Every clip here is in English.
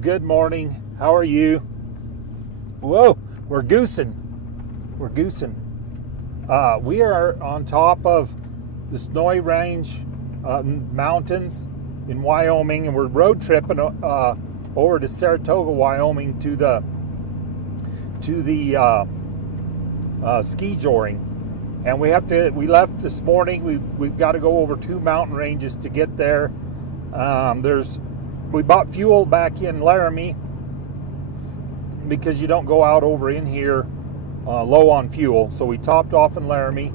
Good morning. How are you? Whoa, we're goosing. We're goosing. We are on top of the Snowy Range mountains in Wyoming, and we're road tripping over to Saratoga, Wyoming, to the Skijoring. And we left this morning. We've got to go over 2 mountain ranges to get there. We bought fuel back in Laramie because you don't go out over in here low on fuel. So we topped off in Laramie,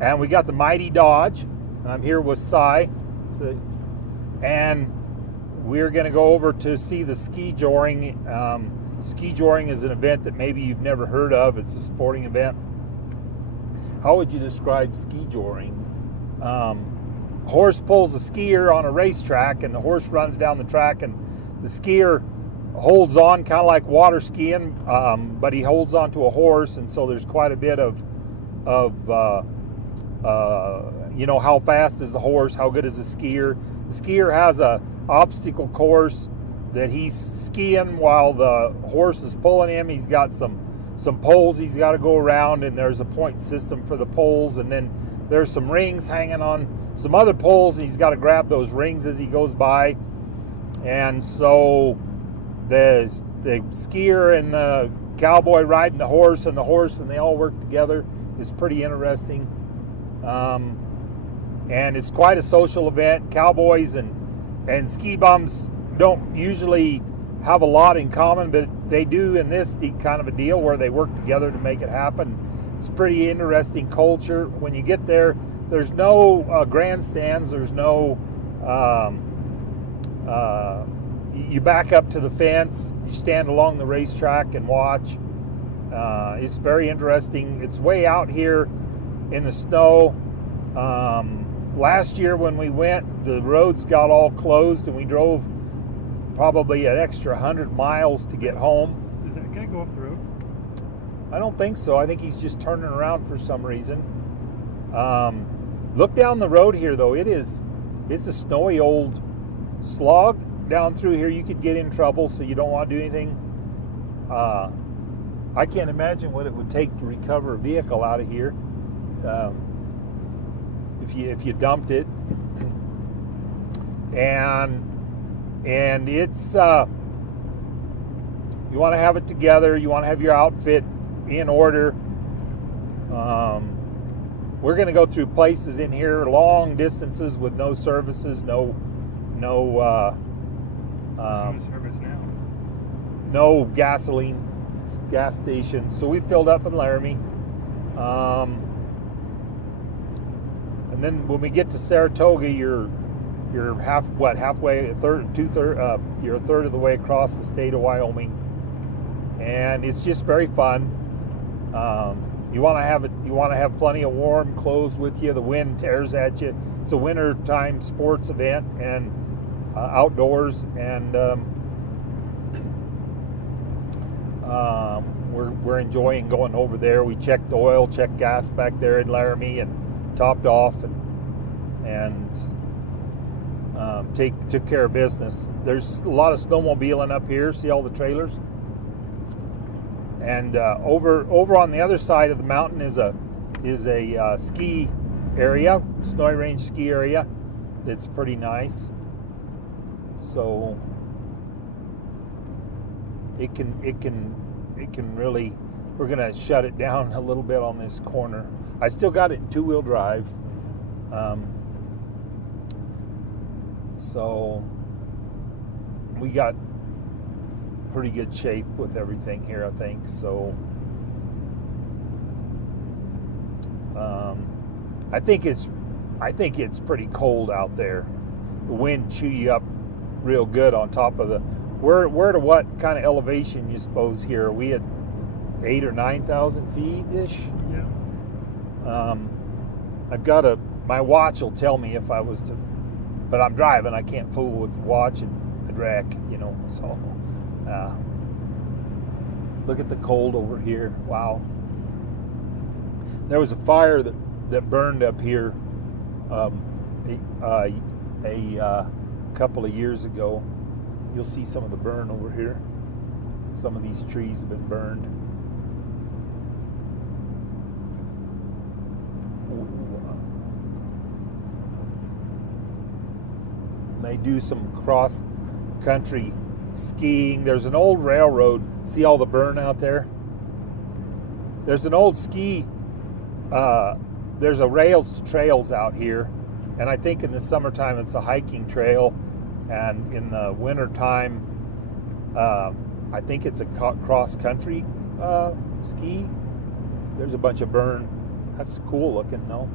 and we got the mighty Dodge. I'm here with Cy, and we're going to go over to see the Skijoring. Skijoring is an event that maybe you've never heard of. It's a sporting event. How would you describe Skijoring? Horse pulls a skier on a racetrack, and the horse runs down the track, and the skier holds on kind of like water skiing, but he holds on to a horse, and so there's quite a bit of you know, how fast is the horse, how good is the skier. The skier has a obstacle course that he's skiing while the horse is pulling him. He's got some poles he's got to go around, and there's a point system for the poles, and then there's some rings hanging on some other poles, and he's got to grab those rings as he goes by. And so the skier and the cowboy riding the horse, and they all work together. Is pretty interesting. And it's quite a social event. Cowboys and ski bums don't usually have a lot in common, but they do in this kind of a deal where they work together to make it happen. It's pretty interesting culture. When you get there, there's no grandstands. There's no, you back up to the fence, you stand along the racetrack and watch. It's very interesting. It's way out here in the snow. Last year when we went, the roads got all closed, and we drove probably an extra 100 miles to get home. Does that guy go off the road? I don't think so. I think he's just turning around for some reason. Look down the road here, though. It's a snowy old slog down through here. You could get in trouble, so you don't want to do anything. I can't imagine what it would take to recover a vehicle out of here if you dumped it. And it's you want to have it together. You want to have your outfit in order. We're going to go through places in here, long distances with no services, no service now. No gas stations. So we filled up in Laramie. And then when we get to Saratoga, you're halfway, you're a third of the way across the state of Wyoming, and it's just very fun. You want to have plenty of warm clothes with you. The wind tears at you. It's a wintertime sports event and outdoors, and we're enjoying going over there. We checked oil, checked gas back there in Laramie, and topped off and took care of business. There's a lot of snowmobiling up here. See all the trailers? And over on the other side of the mountain is a ski area, Snowy Range ski area. That's pretty nice. So it can really. We're gonna shut it down a little bit on this corner. I still got it in 2-wheel drive. So we got pretty good shape with everything here, I think. So I think it's pretty cold out there. The wind chew you up real good on top of the. We're to what kind of elevation you suppose here? Are we at 8,000 or 9,000 feet ish? Yeah. I've got my watch will tell me if I was to, but I'm driving. I can't fool with the watch and a wreck, you know. So look at the cold over here. Wow. There was a fire that burned up here a couple of years ago, You'll see some of the burn over here. Some of these trees have been burned. They do some cross-country skiing. There's an old railroad. See all the burn out there? There's an old there's a trails out here, and I think in the summertime it's a hiking trail, and in the wintertime I think it's a cross-country ski. There's a bunch of burn. That's cool looking, though.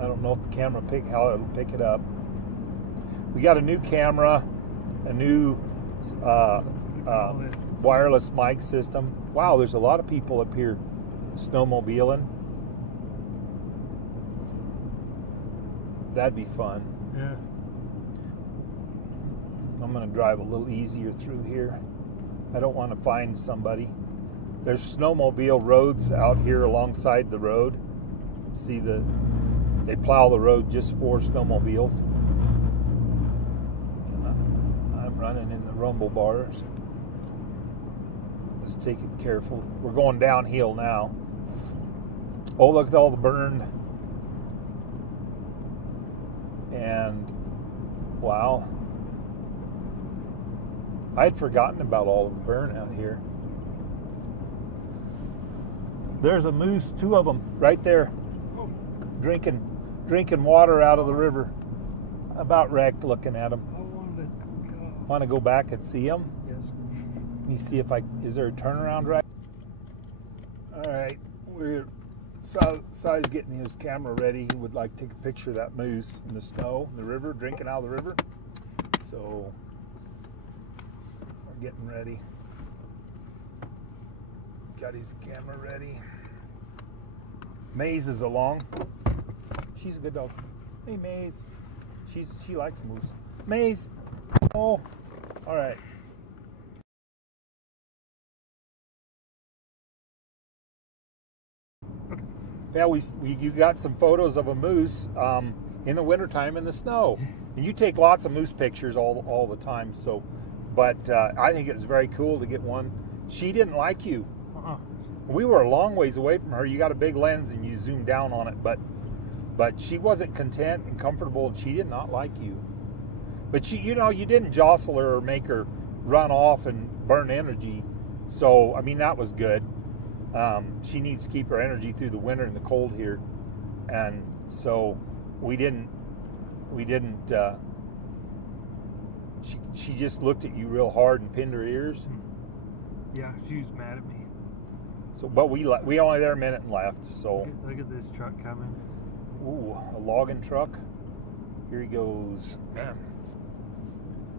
I don't know if the camera how it'll pick it up. We got a new camera, a new wireless mic system. Wow, there's a lot of people up here snowmobiling. That'd be fun. Yeah. I'm gonna drive a little easier through here. I don't want to find somebody. There's snowmobile roads out here alongside the road. See they plow the road just for snowmobiles. I'm running in the rumble bars. Let's take it careful. We're going downhill now. Oh, look at all the burn. And wow. I'd forgotten about all the burn out here. There's a moose, 2 of them, right there, drinking water out of the river. About wrecked looking at them. Want to go back and see them? Yes. Let me see if is there a turnaround right? All right, Si's getting his camera ready. He would like to take a picture of that moose in the snow, in the river, drinking out of the river. So we're getting ready. Got his camera ready. Maze is along. She's a good dog. Hey, Maze. She likes moose. Maze. Oh, all right. Yeah, you got some photos of a moose in the wintertime in the snow, and you take lots of moose pictures all the time. So, but I think it's very cool to get one. She didn't like you. We were a long ways away from her. You got a big lens and you zoom down on it, but she wasn't content and comfortable, and she did not like you. But you didn't jostle her or make her run off and burn energy. So, I mean, that was good. She needs to keep her energy through the winter and the cold here. And so we didn't, she just looked at you real hard and pinned her ears. Yeah, she was mad at me. So, but we only there a minute and left, so. Look at this truck coming. Ooh, a logging truck. Here he goes. Man.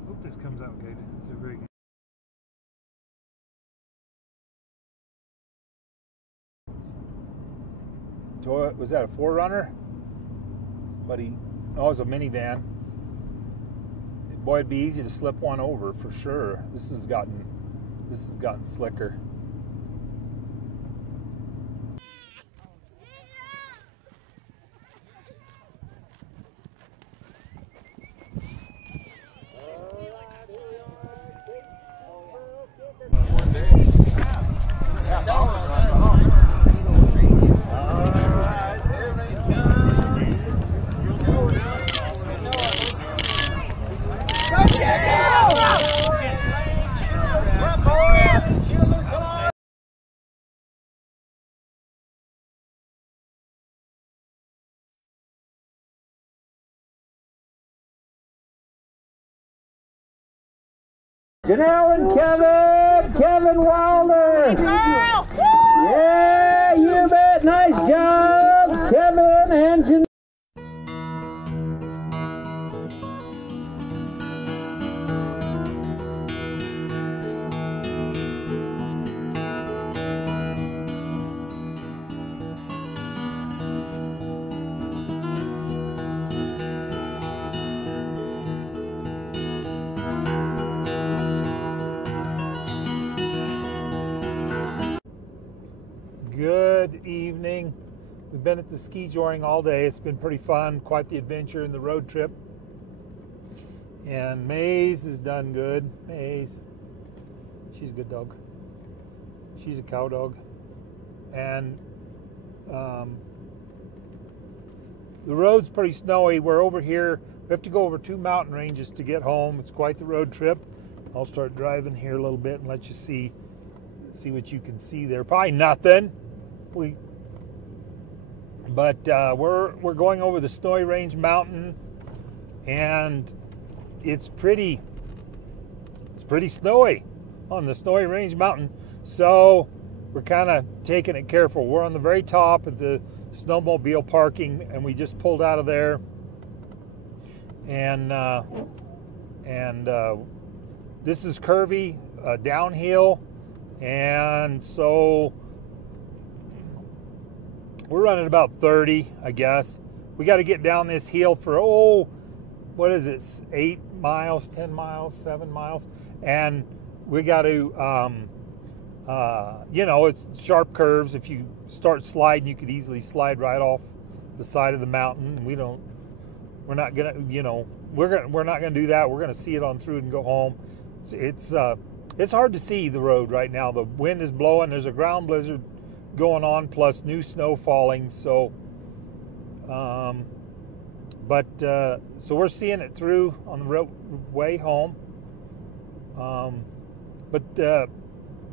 Hope this comes out good. It's a very good. Was that a 4Runner? Somebody, oh, it was a minivan. Boy, it'd be easy to slip one over for sure. This has gotten slicker. Janelle and Kevin Wilder. Yeah, you bet. Nice job, Kevin and Janelle. Good evening. We've been at the Skijoring all day. It's been pretty fun, quite the adventure in the road trip. And Maze has done good. Maze, she's a good dog. She's a cow dog. And the road's pretty snowy. We're over here. We have to go over 2 mountain ranges to get home. It's quite the road trip. I'll start driving here a little bit and let you see what you can see there. Probably nothing. But we're going over the Snowy Range Mountain, and it's pretty snowy on the Snowy Range Mountain. So we're kind of taking it careful. We're on the very top of the snowmobile parking, and we just pulled out of there. And this is curvy, downhill, and so we're running about 30, I guess. We got to get down this hill for, what is it, 8 miles, 10 miles, 7 miles, and we got to, it's sharp curves. If you start sliding, you could easily slide right off the side of the mountain. We're not gonna do that. We're gonna see it on through and go home. It's hard to see the road right now. The wind is blowing. There's a ground blizzard going on, plus new snow falling. So, so we're seeing it through on the way home. But a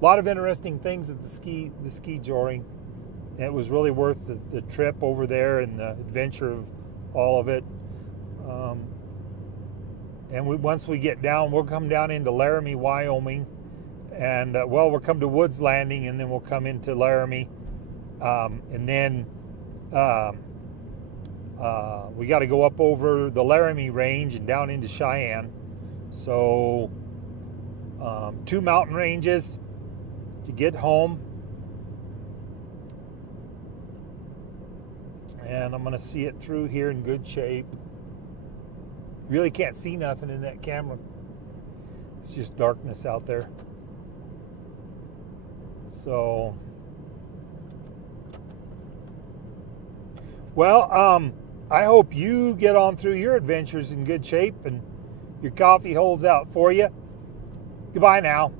lot of interesting things at the Skijoring. It was really worth the trip over there and the adventure of all of it. And once we get down, we'll come down into Laramie, Wyoming, and we'll come to Woods Landing, and then we'll come into Laramie, and then we got to go up over the Laramie Range and down into Cheyenne. So 2 mountain ranges to get home, and I'm going to see it through here in good shape. Really can't see nothing in that camera. It's just darkness out there. So, well, I hope you get on through your adventures in good shape and your coffee holds out for you. Goodbye now.